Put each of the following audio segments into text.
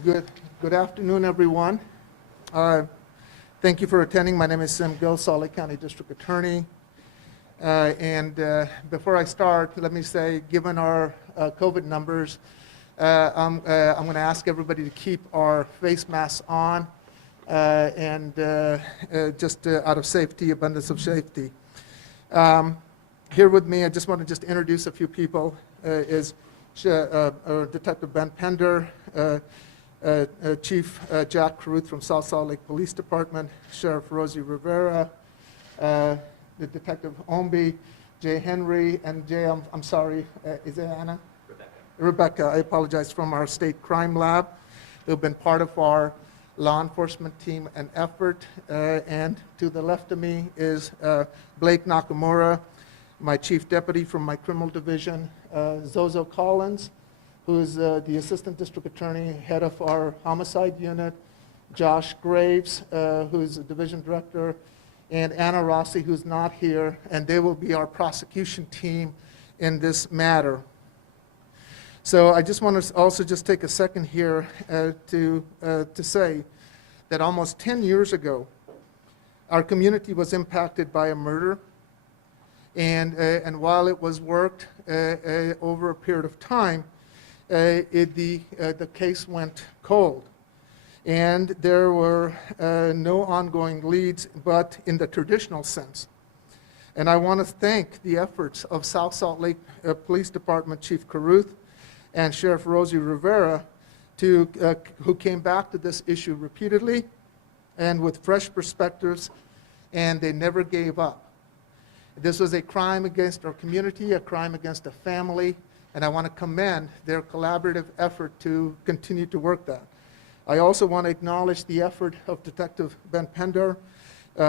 Good afternoon, everyone. Thank you for attending. My name is Sim Gill, Salt Lake County District Attorney. Before I start, let me say, given our COVID numbers, I'm going to ask everybody to keep our face masks on just out of safety, abundance of safety. Here with me, I just want to introduce a few people, is Detective Ben Pender, Chief Jack Caruth from South Salt Lake Police Department, Sheriff Rosie Rivera, the Detective Omby, Jay Henry, and Jay, I'm sorry, is it Anna? Rebecca, I apologize, from our state crime lab, who've been part of our law enforcement team and effort. And to the left of me is Blake Nakamura, my chief deputy from my criminal division, Zozo Collins, who is the assistant district attorney, head of our homicide unit, Josh Graves, who's the division director, and Anna Rossi, who's not here, and they will be our prosecution team in this matter. So I just want to also just take a second here to say that almost 10 years ago, our community was impacted by a murder, and while it was worked over a period of time, the case went cold. And there were no ongoing leads, but in the traditional sense. And I want to thank the efforts of South Salt Lake Police Department Chief Caruth and Sheriff Rosie Rivera, who came back to this issue repeatedly and with fresh perspectives, and they never gave up. This was a crime against our community, a crime against a family, and I want to commend their collaborative effort to continue to work that. I also want to acknowledge the effort of Detective Ben Pender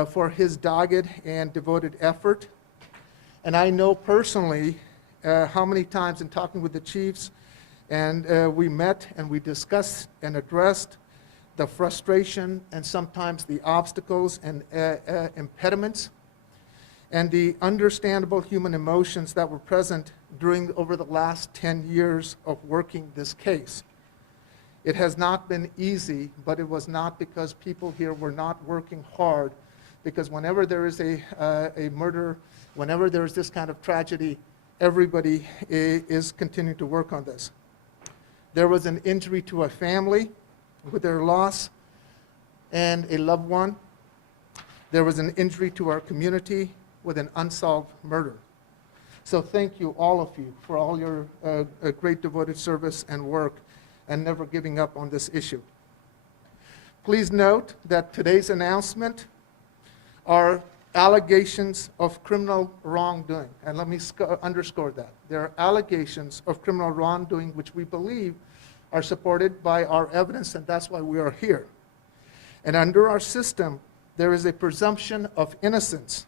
for his dogged and devoted effort. And I know personally how many times in talking with the chiefs, and we met and we discussed and addressed the frustration and sometimes the obstacles and impediments and the understandable human emotions that were present over the last 10 years of working this case. It has not been easy, but it was not because people here were not working hard, because whenever there is a murder, whenever there is this kind of tragedy, everybody is continuing to work on this. There was an injury to a family with their loss and a loved one. There was an injury to our community with an unsolved murder. So thank you, all of you, for all your great devoted service and work and never giving up on this issue. Please note that today's announcement are allegations of criminal wrongdoing. And let me underscore that. There are allegations of criminal wrongdoing which we believe are supported by our evidence, and that's why we are here. And under our system, there is a presumption of innocence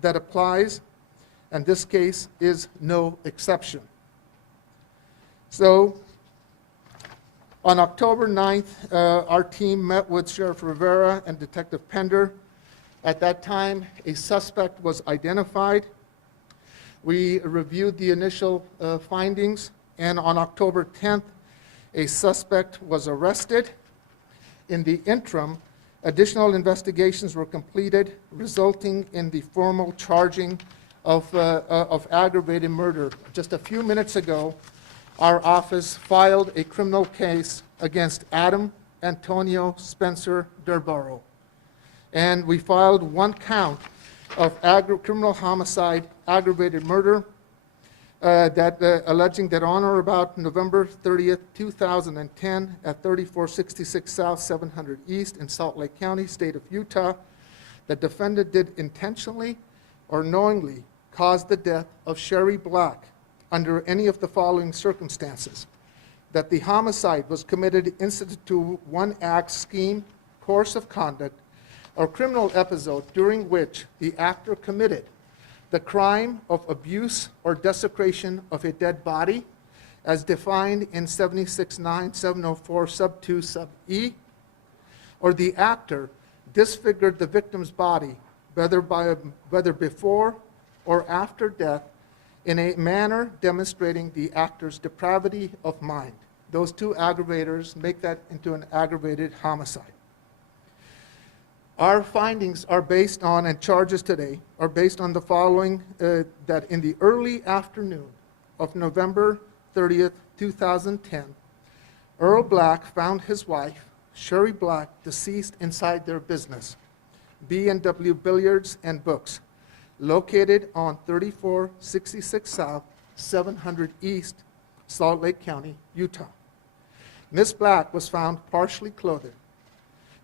that applies, and this case is no exception. So on October 9th, our team met with Sheriff Rivera and Detective Pender. At that time, a suspect was identified. We reviewed the initial findings, and on October 10th, a suspect was arrested. In the interim, additional investigations were completed, resulting in the formal charging of aggravated murder. Just a few minutes ago, our office filed a criminal case against Adam Antonio Spencer Durborough. And we filed one count of criminal homicide, aggravated murder, alleging that on or about November 30th, 2010, at 3466 South 700 East in Salt Lake County, state of Utah, the defendant did intentionally or knowingly cause the death of Sherry Black under any of the following circumstances: that the homicide was committed incident to one act, scheme, course of conduct, or criminal episode during which the actor committed the crime of abuse or desecration of a dead body as defined in 76-9-704 sub 2 sub E, or the actor disfigured the victim's body, whether before or after death, in a manner demonstrating the actor's depravity of mind. those two aggravators make that into an aggravated homicide. Our findings are based on, and charges today, are based on the following, that in the early afternoon of November 30th, 2010, Earl Black found his wife, Sherry Black, deceased inside their business, B&W Billiards and Books, located on 3466 South, 700 East, Salt Lake County, Utah. Ms. Black was found partially clothed.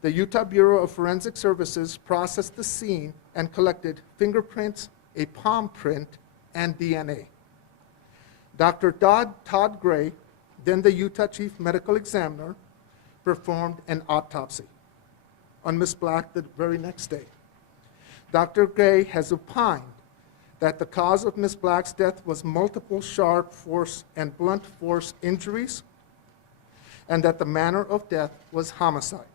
The Utah Bureau of Forensic Services processed the scene and collected fingerprints, a palm print, and DNA. Dr. Todd Gray, then the Utah Chief Medical Examiner, performed an autopsy on Ms. Black the very next day. Dr. Gray has opined that the cause of Ms. Black's death was multiple sharp force and blunt force injuries, and that the manner of death was homicide.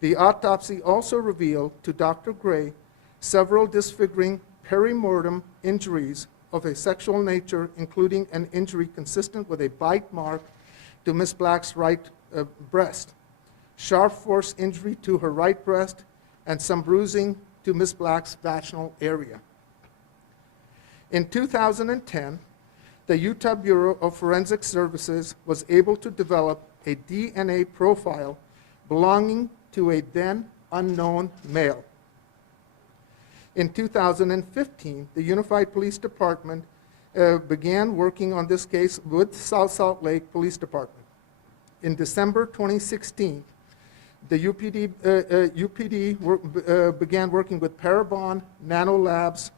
The autopsy also revealed to Dr. Gray several disfiguring perimortem injuries of a sexual nature, including an injury consistent with a bite mark to Ms. Black's right breast, sharp force injury to her right breast, and some bruising to Ms. Black's vaginal area. In 2010, the Utah Bureau of Forensic Services was able to develop a DNA profile belonging to a then unknown male. In 2015, the Unified Police Department began working on this case with South Salt Lake Police Department. In December 2016, the UPD began working with Parabon Nanolabs,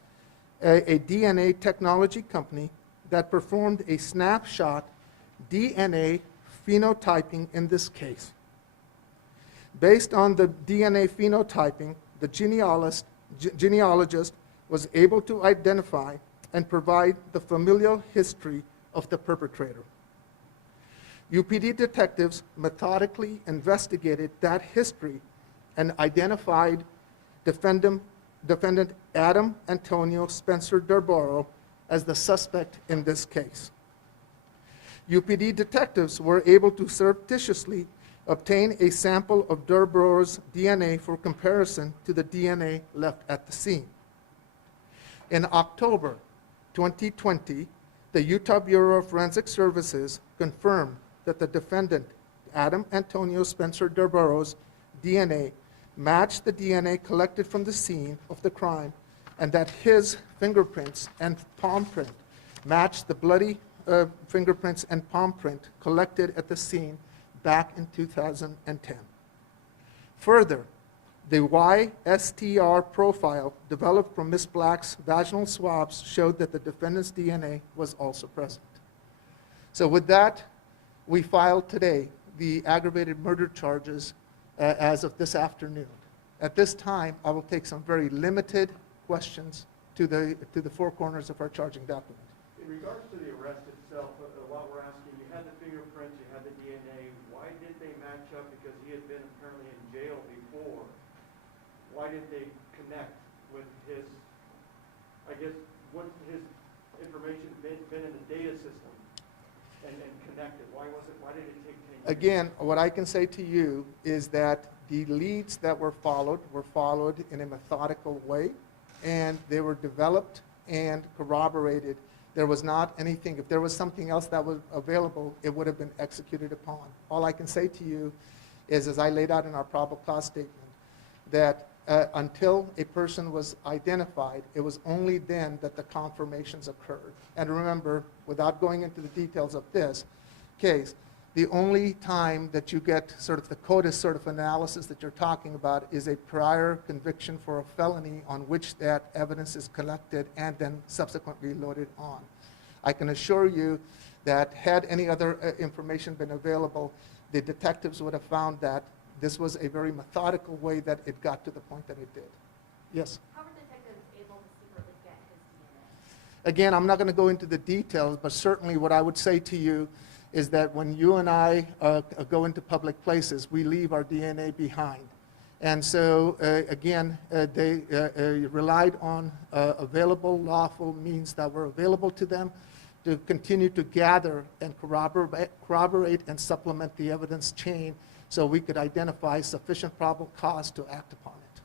a DNA technology company that performed a snapshot DNA phenotyping in this case. Based on the DNA phenotyping, the genealogist was able to identify and provide the familial history of the perpetrator. UPD detectives methodically investigated that history and identified defendant Adam Antonio Spencer Durboro as the suspect in this case. UPD detectives were able to surreptitiously obtain a sample of Durboro's DNA for comparison to the DNA left at the scene. In October 2020, the Utah Bureau of Forensic Services confirmed that the defendant, Adam Antonio Spencer Durboro's DNA, matched the DNA collected from the scene of the crime, and that his fingerprints and palm print matched the bloody fingerprints and palm print collected at the scene back in 2010. Further, the YSTR profile developed from Ms. Black's vaginal swabs showed that the defendant's DNA was also present. So with that, we filed today the aggravated murder charges as of this afternoon. At this time, I will take some very limited questions to the four corners of our charging document. In regards to the arrest itself, what we're asking, you had the fingerprints, you had the DNA. Why did they match up? Because he had been apparently in jail before. Why did they connect with his, I guess, what his information been in the data system and connected? Why did it take 10 years? Again, what I can say to you is that the leads that were followed in a methodical way, and they were developed and corroborated. There was not anything, if there was something else that was available, it would have been executed upon. All I can say to you is, as I laid out in our probable cause statement, that until a person was identified, it was only then that the confirmations occurred. And remember, without going into the details of this case, the only time that you get sort of the CODIS sort of analysis that you're talking about is a prior conviction for a felony on which that evidence is collected and then subsequently loaded on. I can assure you that had any other information been available, the detectives would have found that this was a very methodical way that it got to the point that it did. Yes? How were detectives able to secretly get his DNA? Again, I'm not going to go into the details, but certainly what I would say to you is that when you and I go into public places, we leave our DNA behind. And so, again, they relied on available lawful means that were available to them to continue to gather and corroborate and supplement the evidence chain so we could identify sufficient probable cause to act upon it.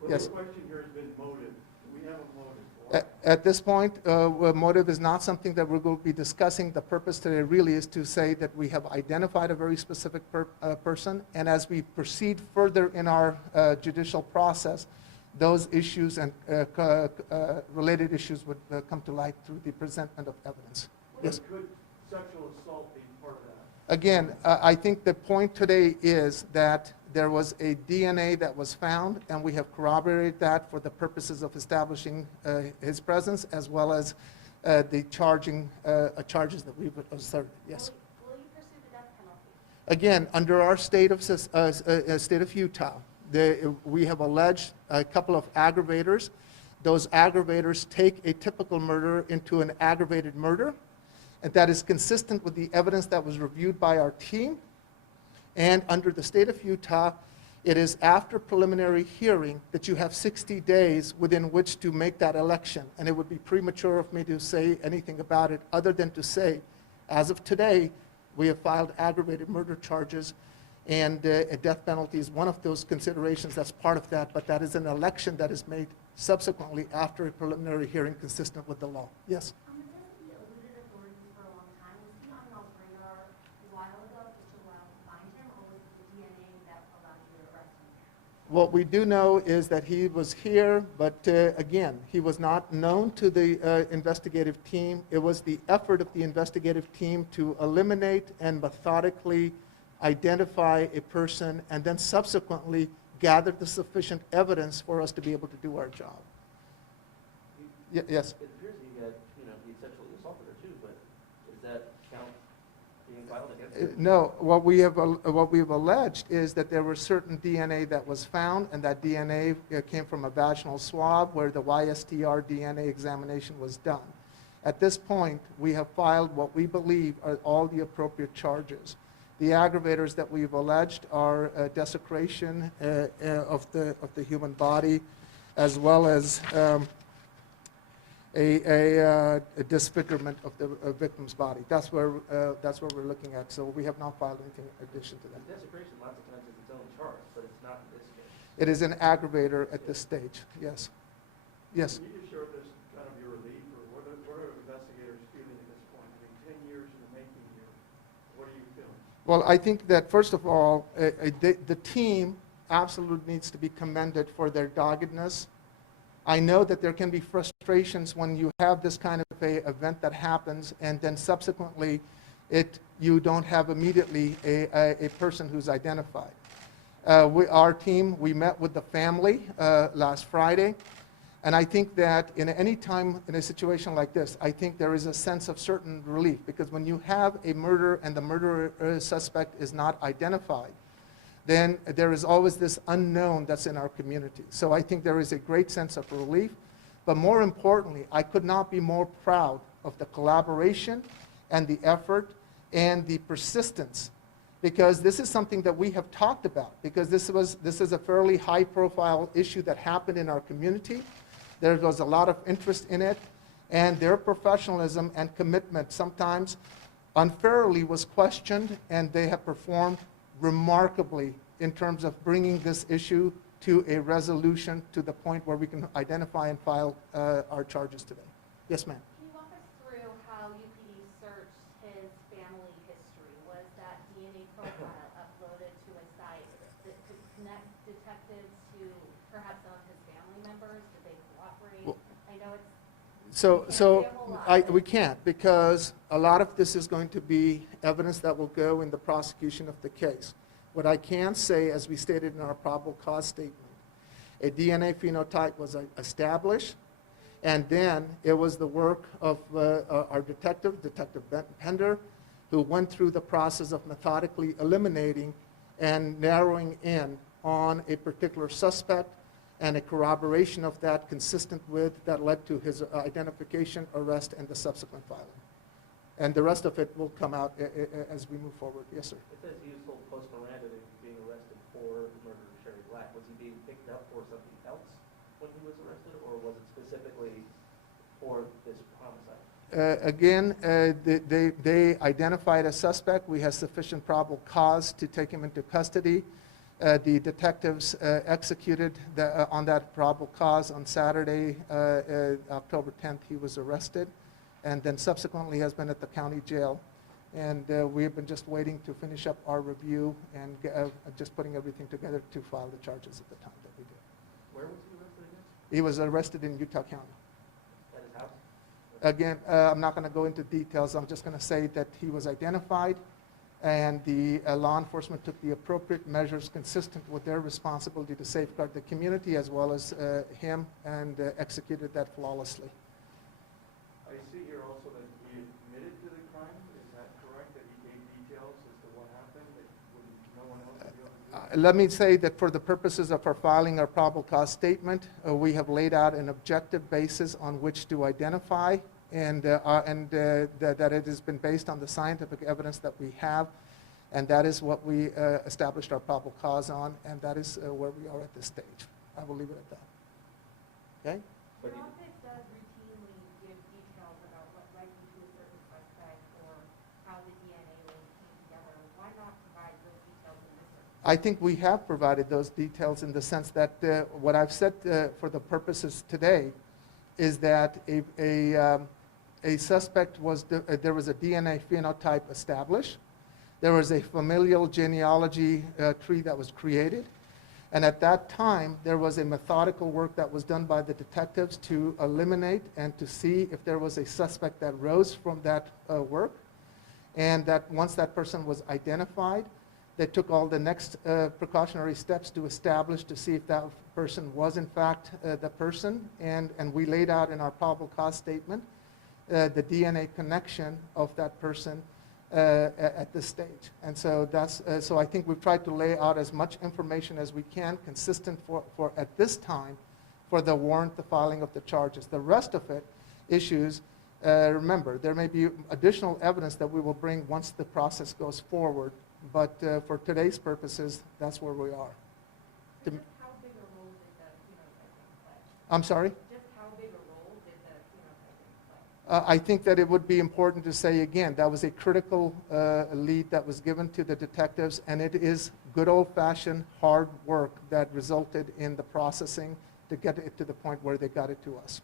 Well, Yes. the question here has been motive. Do we have a motive? At this point, motive is not something that we're going to be discussing. The purpose today really is to say that we have identified a very specific person, and as we proceed further in our judicial process, those issues and related issues would come to light through the presentment of evidence. Yes? Could sexual assault be part of that? Again, I think the point today is that there was a DNA that was found, and we have corroborated that for the purposes of establishing his presence, as well as the charges that we've asserted. Yes. Will you pursue the death penalty? Again, under our state of Utah, we have alleged a couple of aggravators. Those aggravators take a typical murder into an aggravated murder, and that is consistent with the evidence that was reviewed by our team. And under the state of Utah, it is after preliminary hearing that you have 60 days within which to make that election. And it would be premature of me to say anything about it other than to say, as of today, we have filed aggravated murder charges, and a death penalty is one of those considerations that's part of that, but that is an election that is made subsequently after a preliminary hearing consistent with the law. Yes? Hasn't he eluded authorities for a long time? Was he on y'all's radar a while ago, just a while to find him, or was it the DNA that allowed you to arrest him? What we do know is that he was here, but again, he was not known to the investigative team. It was the effort of the investigative team to eliminate and methodically identify a person and then subsequently gather the sufficient evidence for us to be able to do our job. Yes? It appears he got, he sexually assaulted her too, but does that count being filed against him? No, what we've alleged is that there was certain DNA that was found, and that DNA came from a vaginal swab where the YSTR DNA examination was done. At this point, we have filed what we believe are all the appropriate charges. The aggravators that we've alleged are desecration of the human body, as well as a disfigurement of the victim's body. That's where we're looking at. So we have not filed anything in addition to that. Desecration lots of times is its own charge, but it's not in this case. It is an aggravator at this stage. Yes. Yes. Can you just share this kind of your relief, or what are investigators feeling at this point? I mean, 10 years in the making here. What are you feeling? Well, I think that first of all, the team absolutely needs to be commended for their doggedness. I know that there can be frustrations when you have this kind of a event that happens, and then subsequently you don't have immediately a person who's identified. Our team, we met with the family last Friday, and I think that in any time in a situation like this, I think there is a sense of certain relief, because when you have a murder and the murderer suspect is not identified, then there is always this unknown that's in our community. So I think there is a great sense of relief. But more importantly, I could not be more proud of the collaboration and the effort and the persistence, because this is something that we have talked about, because this is a fairly high-profile issue that happened in our community. There was a lot of interest in it, and their professionalism and commitment sometimes unfairly was questioned, and they have performed remarkably in terms of bringing this issue to a resolution to the point where we can identify and file our charges today. Yes, ma'am. Can you walk us through how UPD searched his family history? Was that DNA profile uploaded to a site that could connect detectives to perhaps some of his family members? Did they cooperate? Well, I know it's... We can't, because a lot of this is going to be evidence that will go in the prosecution of the case. What I can say, as we stated in our probable cause statement, a DNA phenotype was established, and then it was the work of our Detective Pender, who went through the process of methodically eliminating and narrowing in on a particular suspect, and a corroboration of that consistent with that led to his identification, arrest, and the subsequent filing. And the rest of it will come out as we move forward. Yes, sir. It says he was told post Miranda that he was being arrested for the murder of Sherry Black. Was he being picked up for something else when he was arrested, or was it specifically for this homicide? Again, they identified a suspect. We have sufficient probable cause to take him into custody. The detectives executed on that probable cause on Saturday, October 10th. He was arrested, and then subsequently has been at the county jail. And we have been just waiting to finish up our review and just putting everything together to file the charges at the time that we did. Where was he arrested again? He was arrested in Utah County. At his house? Again, I'm not going to go into details. I'm just going to say that he was identified, and the law enforcement took the appropriate measures consistent with their responsibility to safeguard the community as well as him, and executed that flawlessly. I see here also that he admitted to the crime. Is that correct, that he gave details as to what happened, that no one else would be able to do it? Let me say that for the purposes of our filing our probable cause statement, we have laid out an objective basis on which to identify, and that it has been based on the scientific evidence that we have, and that is what we established our probable cause on, and that is where we are at this stage. I will leave it at that. Okay? But Your you- office does routinely give details about what led you to a certain suspect or how the DNA link came together. Why not provide those details in this circumstance? I think we have provided those details in the sense that what I've said for the purposes today is that a suspect was, there was a DNA phenotype established. There was a familial genealogy tree that was created. And at that time, there was a methodical work that was done by the detectives to eliminate and to see if there was a suspect that rose from that work. And that once that person was identified, they took all the next precautionary steps to establish to see if that person was in fact the person. And we laid out in our probable cause statement the DNA connection of that person at this stage. And so so I think we've tried to lay out as much information as we can, consistent for at this time, for the warrant, the filing of the charges. The rest of it, issues, remember, there may be additional evidence that we will bring once the process goes forward, but for today's purposes, that's where we are. So just how big a role did the phenotyping play? I'm sorry? Just how big a role did the phenotyping play? I think that it would be important to say again, that was a critical lead that was given to the detectives, and it is good old-fashioned hard work that resulted in the processing to get it to the point where they got it to us.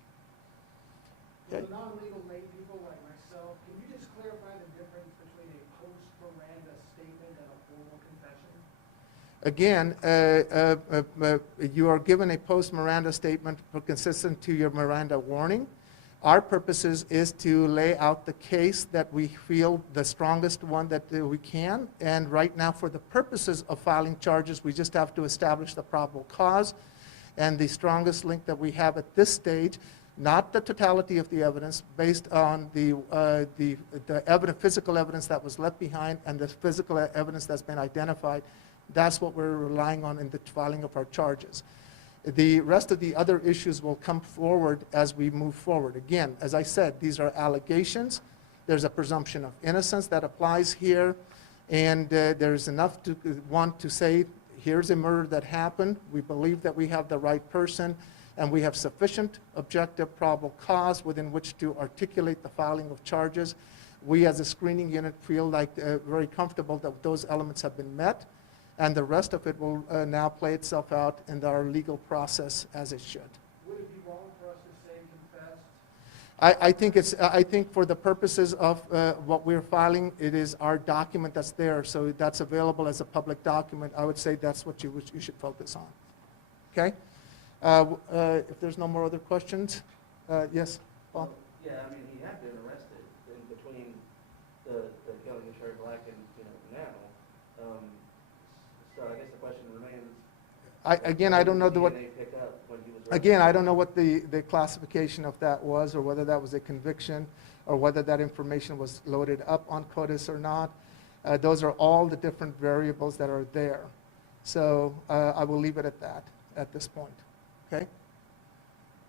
For the non-legal lay people like myself, can you just clarify the difference between a post-Miranda statement and a formal confession? Again, you are given a post-Miranda statement consistent to your Miranda warning. Our purposes is to lay out the case that we feel the strongest one that we can. And right now, for the purposes of filing charges, we just have to establish the probable cause. And the strongest link that we have at this stage, not the totality of the evidence, based on the physical evidence that was left behind and the physical evidence that's been identified. That's what we're relying on in the filing of our charges. The rest of the other issues will come forward as we move forward. Again, as I said, these are allegations. There's a presumption of innocence that applies here, and there's enough to want to say, here's a murder that happened. We believe that we have the right person, and we have sufficient objective probable cause within which to articulate the filing of charges. We as a screening unit feel like very comfortable that those elements have been met, and the rest of it will now play itself out in our legal process as it should. Would it be wrong for us to say confessed? I think for the purposes of what we're filing, it is our document that's there, so that's available as a public document. I would say that's what you should focus on. Okay? If there's no more other questions, yes, Paul? Yeah, I mean, he had been arrested in between the killing of Sherry Black and, now. So I guess the question remains. Again, I don't know what. DNA pick up when he was arrested? Again, I don't know what the classification of that was, or whether that was a conviction, or whether that information was loaded up on CODIS or not. Those are all the different variables that are there. So I will leave it at that at this point. Okay?